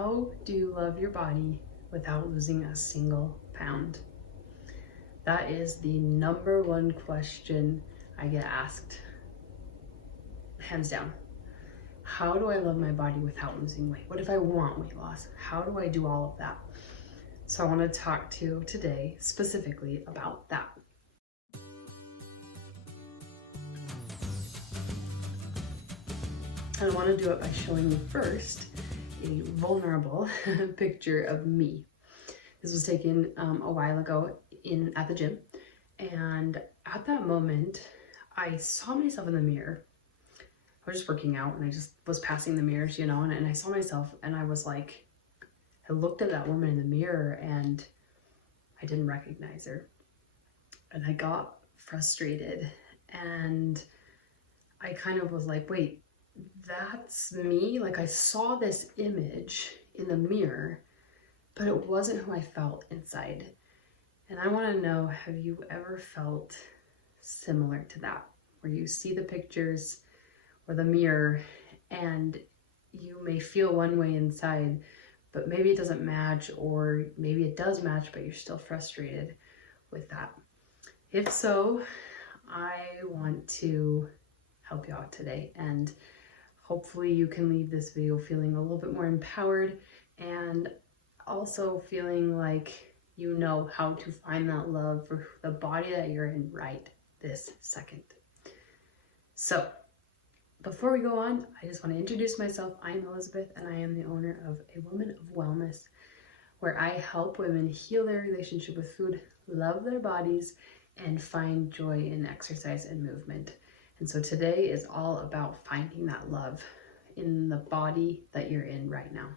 How do you love your body without losing a single pound? That is the number one question I get asked, hands down. How do I love my body without losing weight? What if I want weight loss? How do I do all of that? So I want to talk to you today specifically about that. And I want to do it by showing you first a vulnerable picture of me. This was taken a while ago at the gym, and at that moment I saw myself in the mirror. I was just working out and I just was passing the mirrors, and I saw myself and I was like, I looked at that woman in the mirror and I didn't recognize her, and I got frustrated, and I kind of was like, wait, that's me? Like, I saw this image in the mirror, but it wasn't who I felt inside. And I want to know, have you ever felt similar to that, where you see the pictures or the mirror and you may feel one way inside, but maybe it doesn't match, or maybe it does match, but you're still frustrated with that? If so, I want to help you out today, and hopefully you can leave this video feeling a little bit more empowered and also feeling like you know how to find that love for the body that you're in right this second. So before we go on, I just want to introduce myself. I'm Elizabeth, and I am the owner of A Woman of Wellness, where I help women heal their relationship with food, love their bodies, and find joy in exercise and movement. And so today is all about finding that love in the body that you're in right now.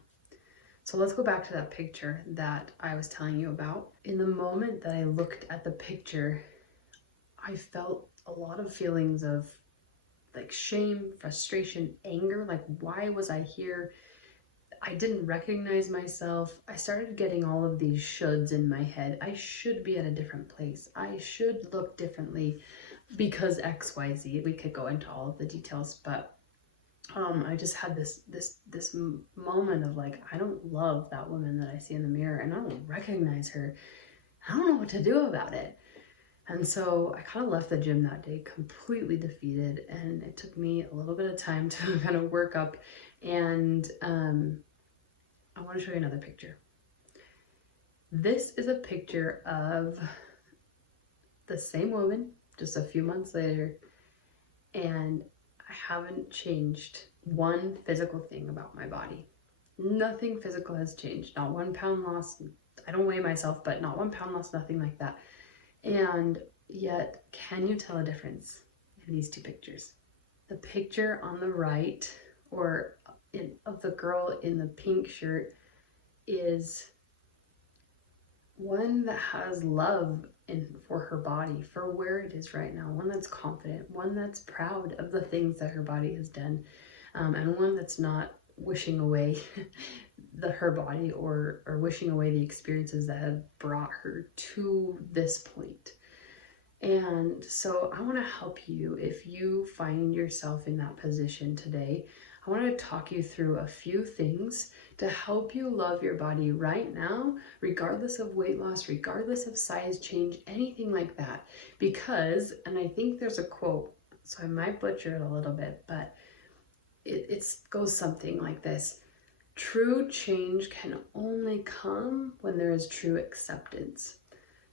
So let's go back to that picture that I was telling you about. In the moment that I looked at the picture, I felt a lot of feelings of like shame, frustration, anger. Like, why was I here? I didn't recognize myself. I started getting all of these shoulds in my head. I should be at a different place. I should look differently because XYZ. We could go into all of the details, but I just had this moment of like, I don't love that woman that I see in the mirror, and I don't recognize her. I don't know what to do about it. And so I kind of left the gym that day completely defeated, and it took me a little bit of time to kind of work up. And I want to show you another picture. This is a picture of the same woman just a few months later, and I haven't changed one physical thing about my body. Nothing physical has changed. Not 1 pound lost. I don't weigh myself, but not 1 pound lost, nothing like that. And yet, can you tell a difference in these two pictures? The picture on the right, of the girl in the pink shirt, is one that has love for her body, for where it is right now, one that's confident, one that's proud of the things that her body has done, and one that's not wishing away her body or wishing away the experiences that have brought her to this point. And so I want to help you if you find yourself in that position today. I want to talk you through a few things to help you love your body right now, regardless of weight loss, regardless of size change, anything like that. Because, and I think there's a quote, so I might butcher it a little bit, but it goes something like this: true change can only come when there is true acceptance.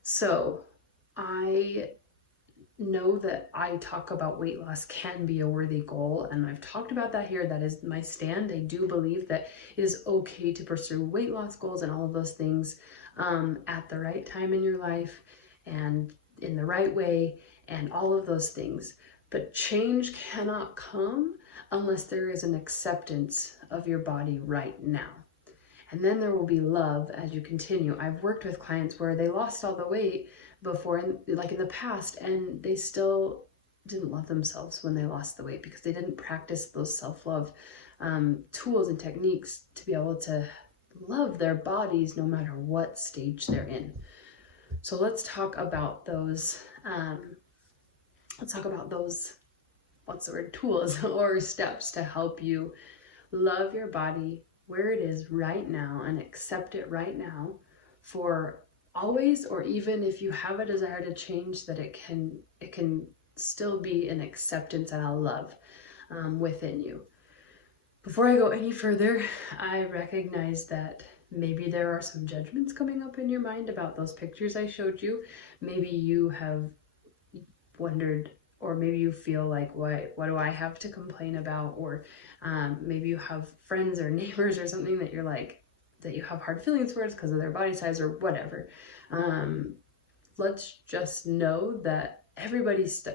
So I know that I talk about weight loss can be a worthy goal, and I've talked about that here. That is my stand. I do believe that it is okay to pursue weight loss goals and all of those things at the right time in your life and in the right way and all of those things. But change cannot come unless there is an acceptance of your body right now. And then there will be love as you continue. I've worked with clients where they lost all the weight before, like in the past, and they still didn't love themselves when they lost the weight because they didn't practice those self-love tools and techniques to be able to love their bodies no matter what stage they're in. So let's talk about those what's the word, tools or steps to help you love your body where it is right now and accept it right now for always, or even if you have a desire to change, that it can still be an acceptance and a love within you. Before I go any further, I recognize that maybe there are some judgments coming up in your mind about those pictures I showed you. Maybe you have wondered, or maybe you feel like, what do I have to complain about? Or maybe you have friends or neighbors or something that you're like, that you have hard feelings towards because of their body size or whatever. Let's just know that everybody is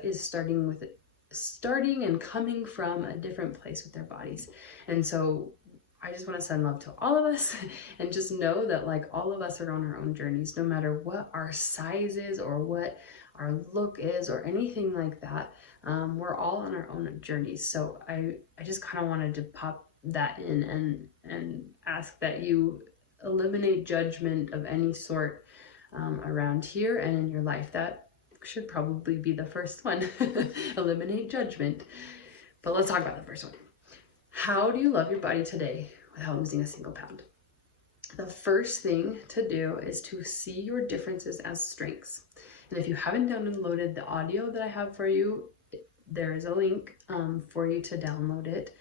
starting and coming from a different place with their bodies. And so I just want to send love to all of us and just know that like all of us are on our own journeys, no matter what our size is or what our look is or anything like that. We're all on our own journeys. So I just kind of wanted to pop that in and ask that you eliminate judgment of any sort around here and in your life. That should probably be the first one. Eliminate judgment. But let's talk about the first one. How do you love your body today without losing a single pound? The first thing to do is to see your differences as strengths. And if you haven't downloaded the audio that I have for you, there is a link for you to download it.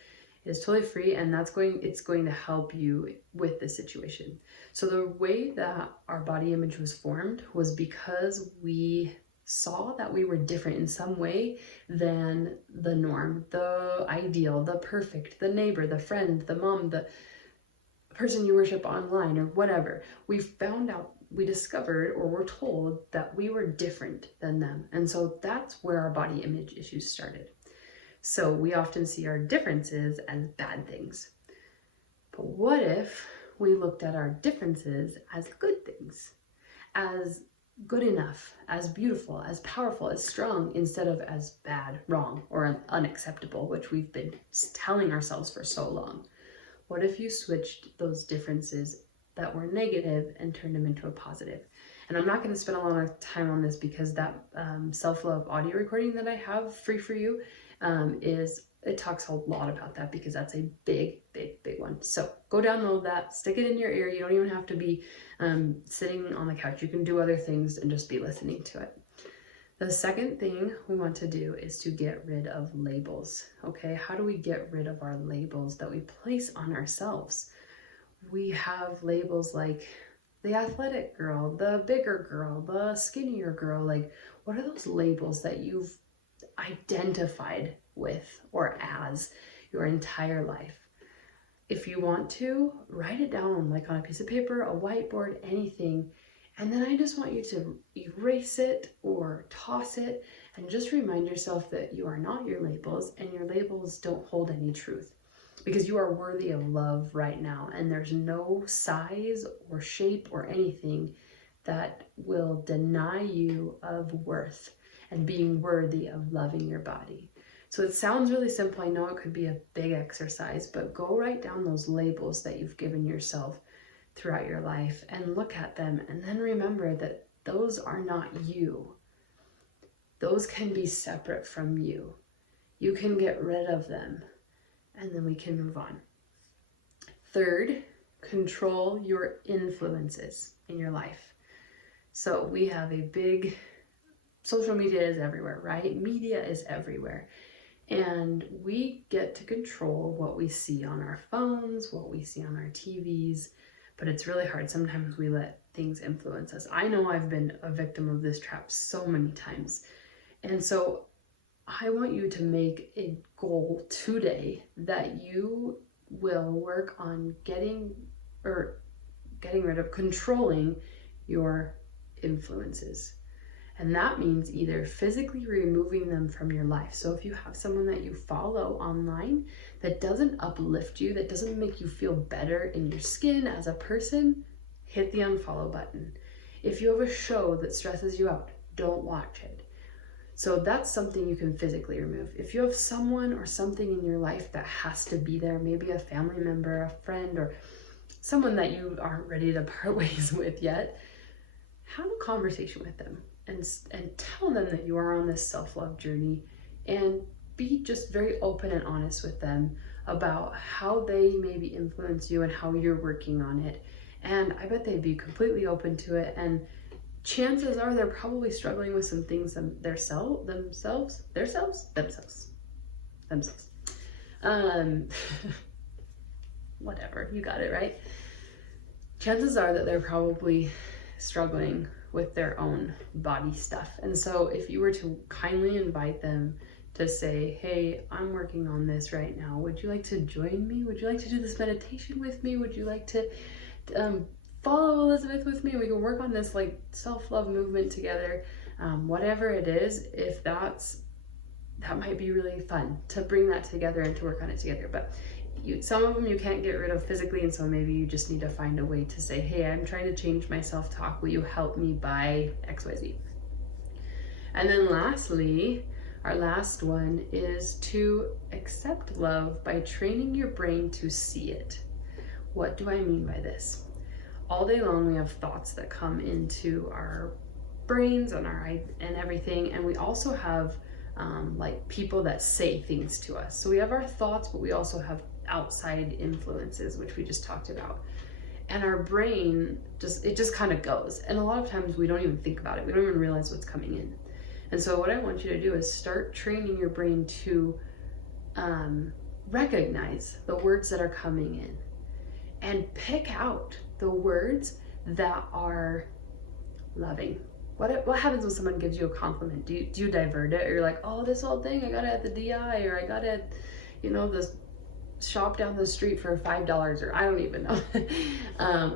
It's totally free, and it's going to help you with this situation. So the way that our body image was formed was because we saw that we were different in some way than the norm, the ideal, the perfect, the neighbor, the friend, the mom, the person you worship online or whatever. We discovered or were told that we were different than them. And so that's where our body image issues started. So we often see our differences as bad things. But what if we looked at our differences as good things, as good enough, as beautiful, as powerful, as strong, instead of as bad, wrong, or unacceptable, which we've been telling ourselves for so long? What if you switched those differences that were negative and turned them into a positive? And I'm not going to spend a lot of time on this because that self-love audio recording that I have free for you it talks a lot about that, because that's a big one. So go download that, stick it in your ear. You don't even have to be sitting on the couch. You can do other things and just be listening to it. The second thing we want to do is to get rid of labels. Okay, how do we get rid of our labels that we place on ourselves? We have labels like the athletic girl, the bigger girl, the skinnier girl. Like, what are those labels that you've identified with or as your entire life? If you want to, write it down, like on a piece of paper, a whiteboard, anything. And then I just want you to erase it or toss it and just remind yourself that you are not your labels, and your labels don't hold any truth, because you are worthy of love right now. And there's no size or shape or anything that will deny you of worth and being worthy of loving your body. So it sounds really simple. I know it could be a big exercise, but go write down those labels that you've given yourself throughout your life and look at them, and then remember that those are not you. Those can be separate from you. You can get rid of them, and then we can move on. Third, control your influences in your life. So we have a big, social media is everywhere, right? Media is everywhere. And we get to control what we see on our phones, what we see on our TVs, but it's really hard. Sometimes we let things influence us. I know I've been a victim of this trap so many times. And so I want you to make a goal today that you will work on getting rid of, controlling your influences. And that means either physically removing them from your life. So if you have someone that you follow online that doesn't uplift you, that doesn't make you feel better in your skin as a person, hit the unfollow button. If you have a show that stresses you out, don't watch it. So that's something you can physically remove. If you have someone or something in your life that has to be there, maybe a family member, a friend, or someone that you aren't ready to part ways with yet, have a conversation with them. And tell them that you are on this self-love journey, and be just very open and honest with them about how they maybe influence you and how you're working on it. And I bet they'd be completely open to it. And chances are they're probably struggling with some things themselves. Whatever, you got it, right? Chances are that they're probably struggling with their own body stuff. And so if you were to kindly invite them to say, hey, I'm working on this right now. Would you like to join me? Would you like to do this meditation with me? Would you like to follow Elizabeth with me? We can work on this like self-love movement together. Whatever it is, if that might be really fun to bring that together and to work on it together. But some of them you can't get rid of physically, and so maybe you just need to find a way to say, hey, I'm trying to change my self-talk. Will you help me by XYZ? And then lastly, our last one is to accept love by training your brain to see it. What do I mean by this? All day long we have thoughts that come into our brains and everything, and we also have like people that say things to us. So we have our thoughts, but we also have outside influences, which we just talked about. And our brain just kind of goes. And a lot of times we don't even think about it. We don't even realize what's coming in. And so what I want you to do is start training your brain to recognize the words that are coming in and pick out the words that are loving. What happens when someone gives you a compliment? Do you divert it? Or you're like, oh, this old thing, I got it at the DI, or I got it, this shop down the street for $5, or I don't even know.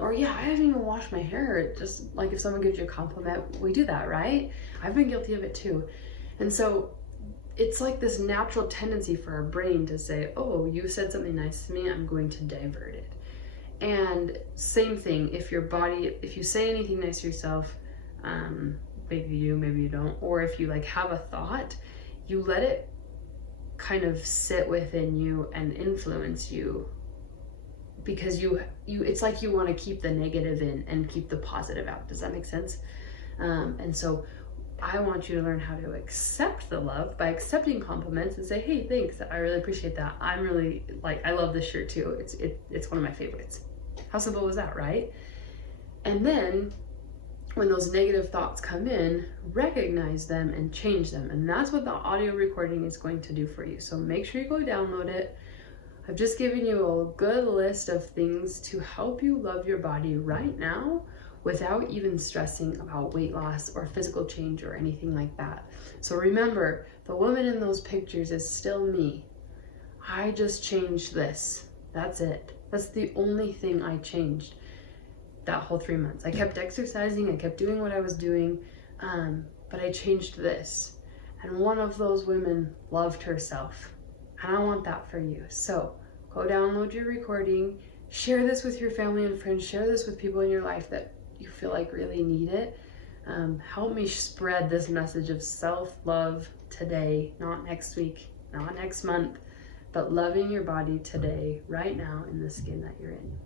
Or yeah, I haven't even washed my hair. Just like if someone gives you a compliment, we do that, right? I've been guilty of it too. And so it's like this natural tendency for our brain to say, oh, you said something nice to me, I'm going to divert it. And same thing, if you say anything nice to yourself, maybe you don't, or if you like have a thought, you let it kind of sit within you and influence you, because you it's like you want to keep the negative in and keep the positive out. Does that make sense? And so I want you to learn how to accept the love by accepting compliments and say, hey, thanks, I really appreciate that. I'm really I love this shirt too. It's one of my favorites. How simple was that, right? And then when those negative thoughts come in, recognize them and change them. And that's what the audio recording is going to do for you. So make sure you go download it. I've just given you a good list of things to help you love your body right now without even stressing about weight loss or physical change or anything like that. So remember, the woman in those pictures is still me. I just changed this. That's it. That's the only thing I changed that whole 3 months. I kept exercising, I kept doing what I was doing, but I changed this. And one of those women loved herself. And I want that for you. So go download your recording, share this with your family and friends, share this with people in your life that you feel like really need it. Help me spread this message of self-love today, not next week, not next month, but loving your body today, right now, in the skin that you're in.